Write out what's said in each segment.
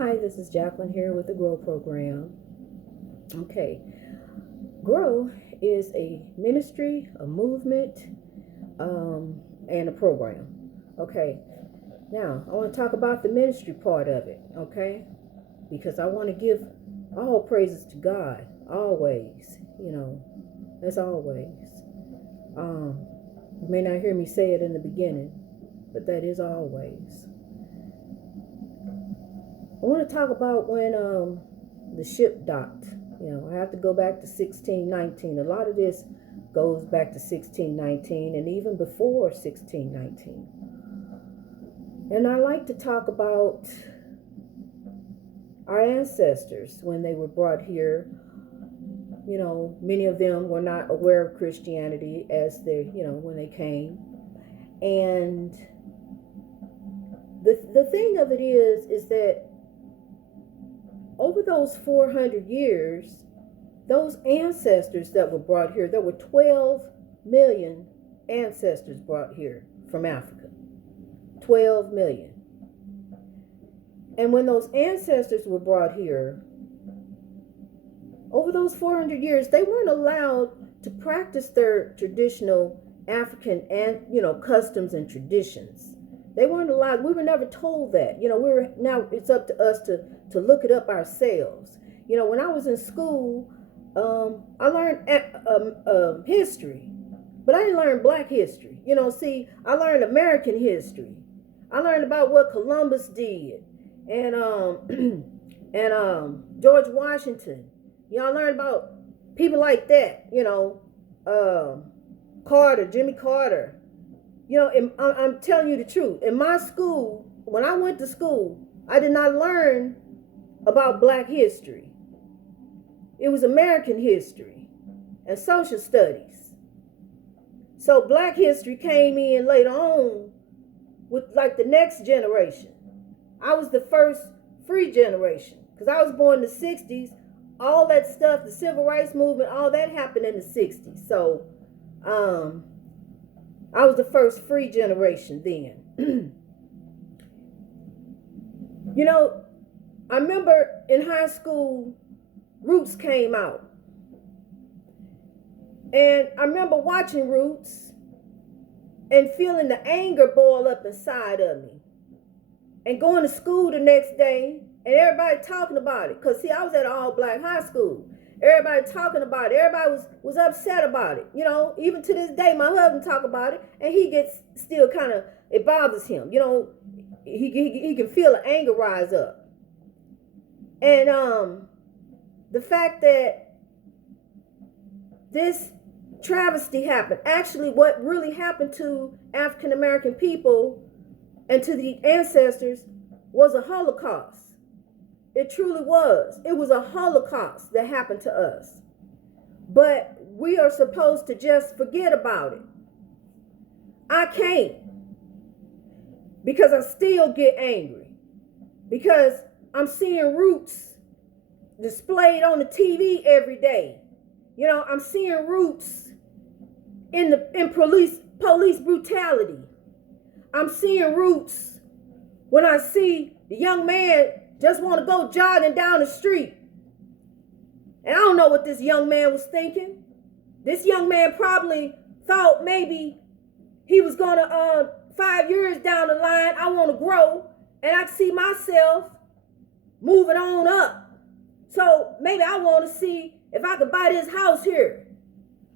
Hi, this is Jacqueline here with the Grow Program. Okay, Grow is a ministry, a movement, and a program. Okay, now I want to talk about the ministry part of it, okay? Because I want to give all praises to God, always, as always. You may not hear me say it in the beginning, but that is always. I want to talk about when the ship docked. I have to go back to 1619. A lot of this goes back to 1619 and even before 1619. And I like to talk about our ancestors when they were brought here. Many of them were not aware of Christianity as when they came. And the thing of it is that over those 400 years, those ancestors that were brought here, there were 12 million ancestors brought here from Africa. 12 million. And when those ancestors were brought here, over those 400 years, they weren't allowed to practice their traditional African customs and traditions. They weren't allowed. We were never told that. Now it's up to us to look it up ourselves. When I was in school, I learned history, but I didn't learn Black history. I learned American history. I learned about what Columbus did, and George Washington. I learned about people like that. Carter, Jimmy Carter. I'm telling you the truth. In my school, when I went to school, I did not learn about Black history. It was American history and social studies. So Black history came in later on with like the next generation. I was the first free generation because I was born in the 60s. All that stuff, the civil rights movement, all that happened in the 60s. So, I was the first free generation then. I remember in high school, Roots came out. And I remember watching Roots and feeling the anger boil up inside of me. And going to school the next day and everybody talking about it. Because, see, I was at an all-Black high school. Everybody talking about it. Everybody was upset about it. Even to this day, my husband talk about it, and he gets still kind of, it bothers him. He can feel the anger rise up. And the fact that this travesty happened, actually what really happened to African American people and to the ancestors was a Holocaust. It truly was. It was a Holocaust that happened to us. But we are supposed to just forget about it. I can't. Because I still get angry. Because I'm seeing Roots displayed on the TV every day. I'm seeing Roots in police brutality. I'm seeing Roots when I see the young man just want to go jogging down the street. And I don't know what this young man was thinking. This young man probably thought maybe he was going to, 5 years down the line, I want to grow and I see myself moving on up. So maybe I want to see if I could buy this house here.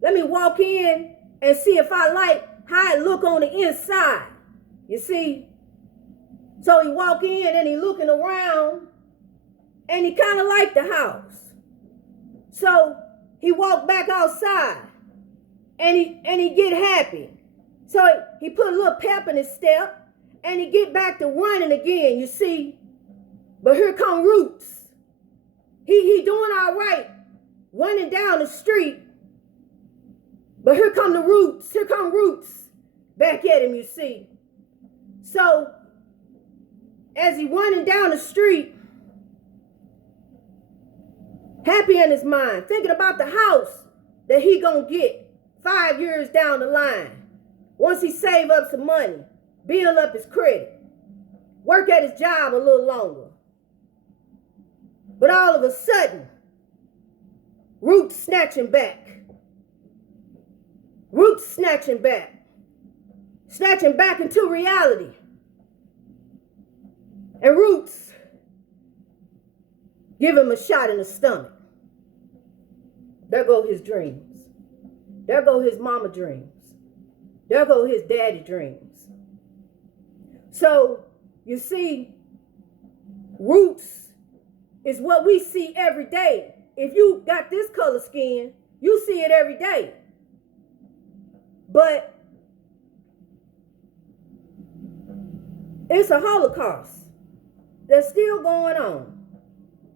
Let me walk in and see if I like how it look on the inside. You see? So he walk in and he looking around and he kind of liked the house. So he walked back outside and he get happy. So he put a little pep in his step and he get back to running again, you see. But here come Roots. He doing all right running down the street. But here come the Roots. Here come Roots back at him, you see. So as he running down the street, happy in his mind, thinking about the house that he gonna get 5 years down the line. Once he save up some money, build up his credit, work at his job a little longer. But all of a sudden, Roots snatching back. Roots snatching back. Snatching back into reality. And Roots give him a shot in the stomach. There go his dreams. There go his mama dreams. There go his daddy dreams. So, you see, Roots is what we see every day. If you got this color skin, you see it every day. But it's a Holocaust that's still going on.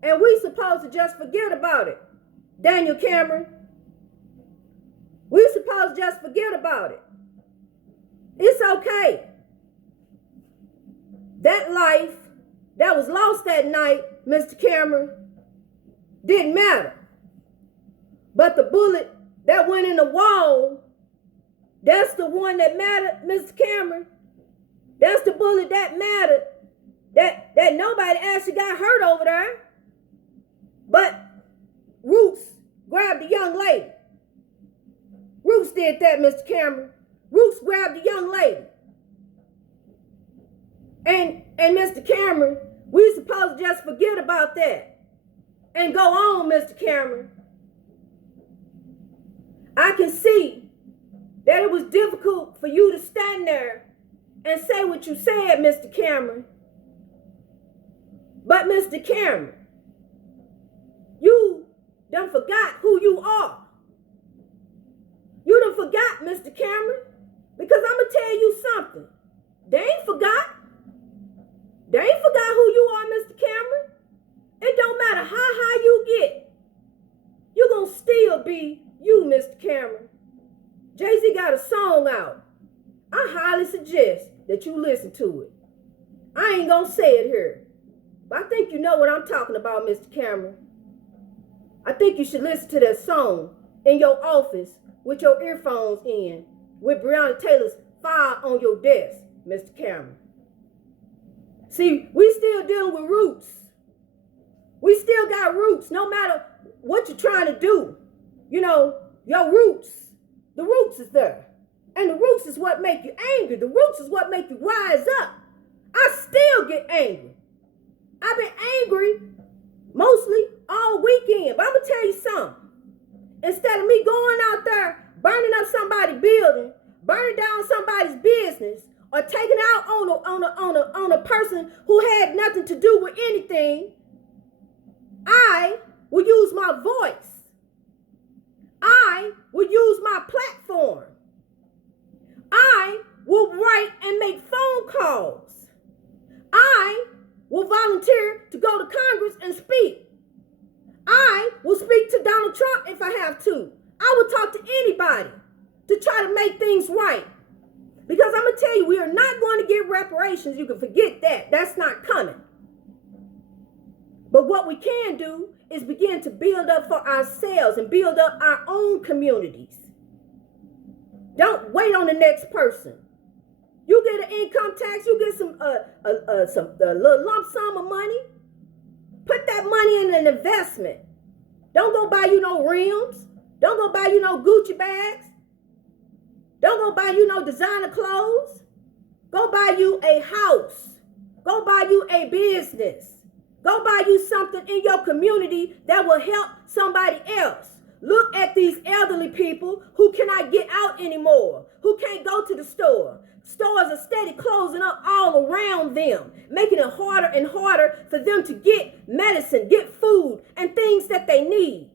And we supposed to just forget about it. Daniel Cameron, we supposed to just forget about it. It's okay. That life that was lost that night, Mr. Cameron, didn't matter. But the bullet that went in the wall, that's the one that mattered, Mr. Cameron. That's the bullet that mattered. That nobody actually got hurt over there. But Roots grabbed the young lady. Roots did that, Mr. Cameron. Roots grabbed the young lady. And Mr. Cameron, we supposed to just forget about that and go on, Mr. Cameron. I can see that it was difficult for you to stand there and say what you said, Mr. Cameron. But Mr. Cameron, you done forgot who you are. You done forgot, Mr. Cameron, because I'm going to tell you something. They ain't forgot. They ain't forgot who you are, Mr. Cameron. It don't matter how high you get. You're going to still be you, Mr. Cameron. Jay-Z got a song out. I highly suggest that you listen to it. I ain't going to say it here. But I think you know what I'm talking about, Mr. Cameron. I think you should listen to that song in your office with your earphones in, with Breonna Taylor's file on your desk, Mr. Cameron. See, we still dealing with roots. We still got roots, no matter what you're trying to do. You know, your roots, the roots is there. And the roots is what make you angry. The roots is what make you rise up. I still get angry. I've been angry mostly all weekend. But I'm going to tell you something. Instead of me going out there, burning up somebody's building, burning down somebody's business, or taking out on a person who had nothing to do with anything, I will use my voice. I will use my platform. I will write and make phone calls. I will volunteer to go to Congress and speak. I will speak to Donald Trump if I have to. I will talk to anybody to try to make things right. Because I'm going to tell you, we are not going to get reparations. You can forget that. That's not coming. But what we can do is begin to build up for ourselves and build up our own communities. Don't wait on the next person. You get an income tax, you get some little lump sum of money. Put that money in an investment. Don't go buy you no rims. Don't go buy you no Gucci bags. Don't go buy you no designer clothes. Go buy you a house. Go buy you a business. Go buy you something in your community that will help somebody else. Look at these elderly people who cannot get out anymore, who can't go to the store. Stores are steady closing up all around them, making it harder and harder for them to get medicine, get food, and things that they need.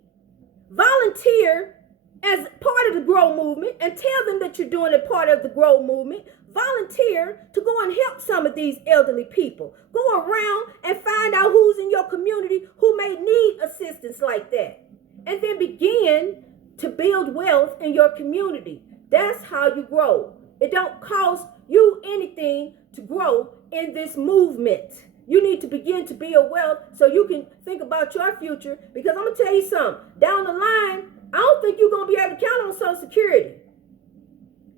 Volunteer as part of the Grow Movement and tell them that you're doing a part of the Grow Movement. Volunteer to go and help some of these elderly people. Go around and find out who's in your community who may need assistance like that. And then begin to build wealth in your community. That's how you grow. It don't cost you anything to grow in this movement. You need to begin to build wealth so you can think about your future. Because I'm going to tell you something. Down the line, I don't think you're going to be able to count on Social Security.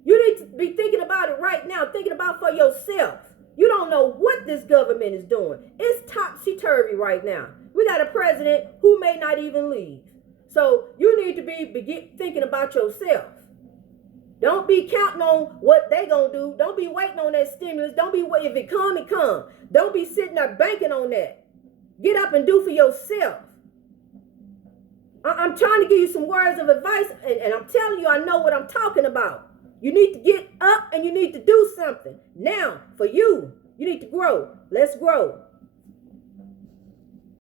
You need to be thinking about it right now, thinking about for yourself. You don't know what this government is doing. It's topsy-turvy right now. We We got a president who may not even leave. So you need to be thinking about yourself. Don't be counting on what they gonna do. Don't be waiting on that stimulus. Don't be waiting. If it come, it come. Don't be sitting there banking on that. Get up and do for yourself. I'm trying to give you some words of advice, and I'm telling you, I know what I'm talking about. You need to get up and you need to do something. Now, for you, you need to grow. Let's grow.